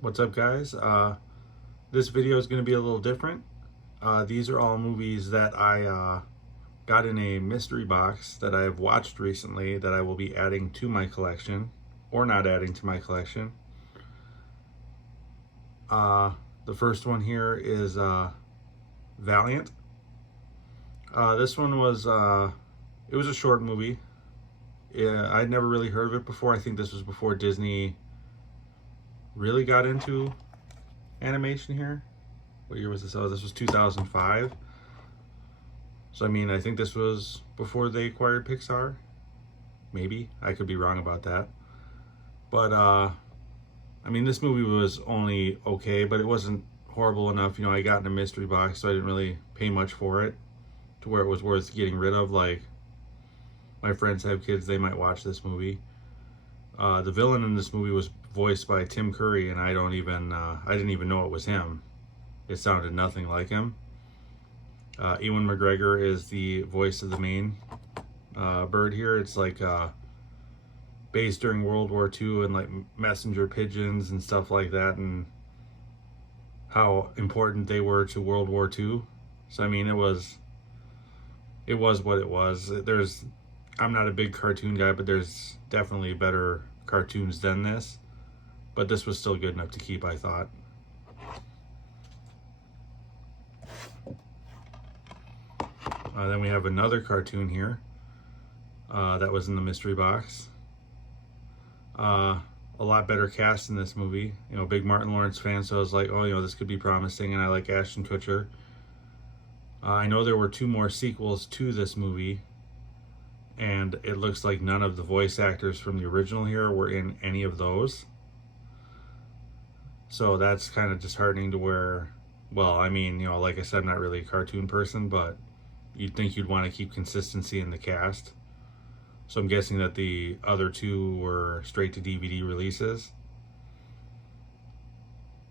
What's up, guys? This video is going to be a little different. These are all movies that I got in a mystery box that I have watched recently that I will be adding to my collection or not adding to my collection. The first one here is Valiant. This one was it was a short movie. I'd never really heard of it before. I think this was before Disney really got into animation here. What year was this? Oh, this was 2005. So I mean, I think this was before they acquired Pixar. Maybe. I could be wrong about that. But I mean, this movie was only okay, but it wasn't horrible enough. You know, I got in a mystery box, so I didn't really pay much for it to where it was worth getting rid of. Like, my friends have kids, they might watch this movie. The villain in this movie was voiced by Tim Curry, and I didn't even know it was him. It sounded nothing like him. Ewan McGregor is the voice of the main bird here. It's like based during World War II and like messenger pigeons and stuff like that, and how important they were to World War II. So I mean, it was what it was. I'm not a big cartoon guy, but there's definitely better cartoons than this. But this was still good enough to keep, I thought. Then we have another cartoon here that was in the mystery box. A lot better cast in this movie. You know, big Martin Lawrence fan, so I was like, oh, you know, this could be promising, and I like Ashton Kutcher. I know there were 2 more sequels to this movie, and it looks like none of the voice actors from the original here were in any of those. So that's kind of disheartening to where, well, I mean, you know, like I said, I'm not really a cartoon person, but you'd think you'd want to keep consistency in the cast. So I'm guessing that the other 2 were straight to DVD releases.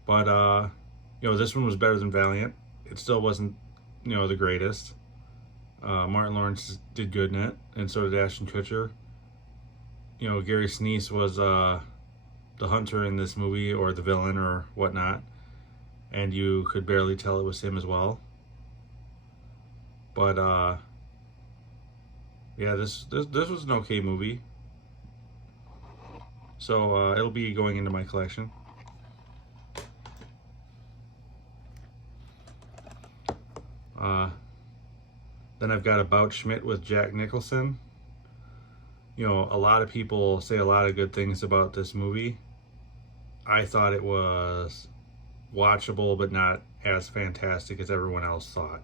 But, you know, this one was better than Valiant. It still wasn't, you know, the greatest. Martin Lawrence did good in it, and so did Ashton Kutcher. You know, Gary Sinise was the hunter in this movie, or the villain, or whatnot, and you could barely tell it was him as well. But yeah, this was an okay movie. So it'll be going into my collection. Then I've got About Schmidt with Jack Nicholson. You know, a lot of people say a lot of good things about this movie. I thought it was watchable, but not as fantastic as everyone else thought.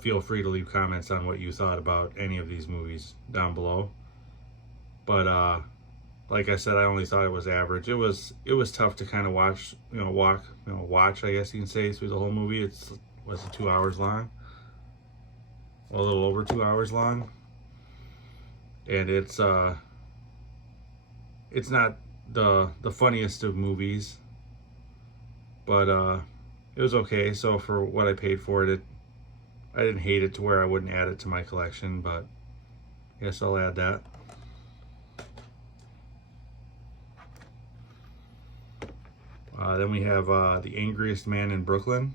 Feel free to leave comments on what you thought about any of these movies down below. But like I said, I only thought it was average. It was tough to kind of watch, watch, I guess you can say, through the whole movie. Was it 2 hours long? A little over 2 hours long. And it's not the funniest of movies, but it was okay. So for what I paid for it, I didn't hate it to where I wouldn't add it to my collection, but I guess I'll add that. Then we have The Angriest Man in Brooklyn.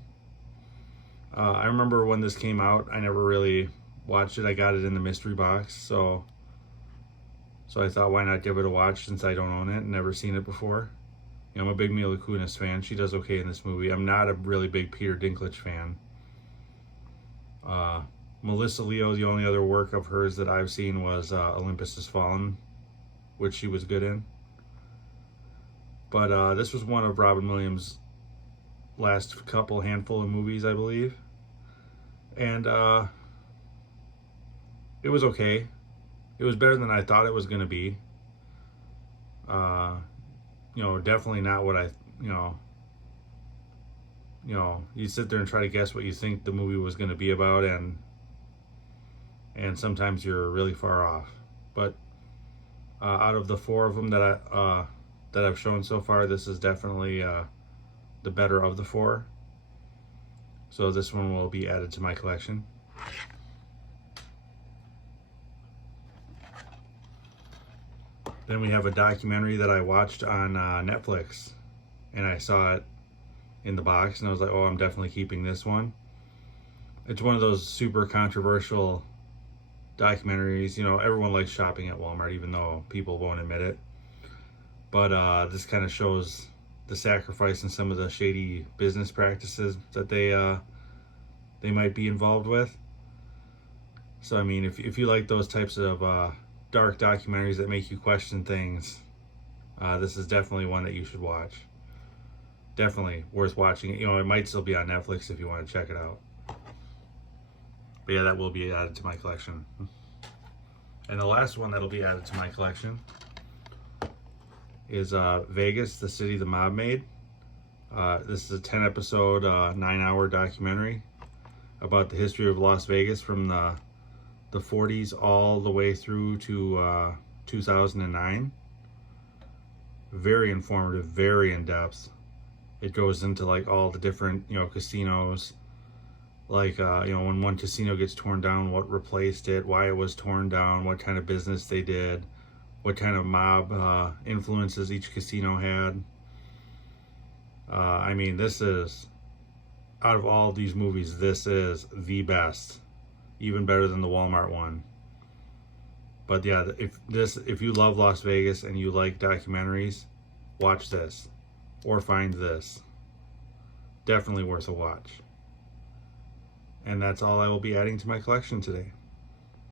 I remember when this came out, I never really watched it. I got it in the mystery box, so I thought, why not give it a watch since I don't own it and never seen it before. You know, I'm a big Mila Kunis fan. She does okay in this movie. I'm not a really big Peter Dinklage fan. Melissa Leo, the only other work of hers that I've seen was Olympus Has Fallen, which she was good in. But this was one of Robin Williams' last handful of movies, I believe. And it was okay. It was better than I thought it was going to be. You know, definitely not what you sit there and try to guess what you think the movie was going to be about, and sometimes you're really far off. But out of the 4 of them that I've shown so far, this is definitely the better of the 4. So this one will be added to my collection. Then we have a documentary that I watched on Netflix. and I saw it in the box, and I was like, oh, I'm definitely keeping this one. It's one of those super controversial documentaries. You know, everyone likes shopping at Walmart, even though people won't admit it. But this kind of shows the sacrifice and some of the shady business practices that they might be involved with. So I mean, if you like those types of dark documentaries that make you question things, this is definitely one that you should watch. Definitely worth watching. You know, it might still be on Netflix if you want to check it out. But yeah, that will be added to my collection. And the last one that'll be added to my collection is Vegas, the City the Mob Made. This is a 10-episode, 9-hour documentary about the history of Las Vegas from the 40s all the way through to 2009. Very informative, very in-depth. It goes into like all the different, you know, casinos. Like, you know, when one casino gets torn down, what replaced it, why it was torn down, what kind of business they did, what kind of mob influences each casino had. I mean, this is, out of all these movies, this is the best. Even better than the Walmart one. But yeah, if you love Las Vegas and you like documentaries, watch this. Or find this. Definitely worth a watch. And that's all I will be adding to my collection today.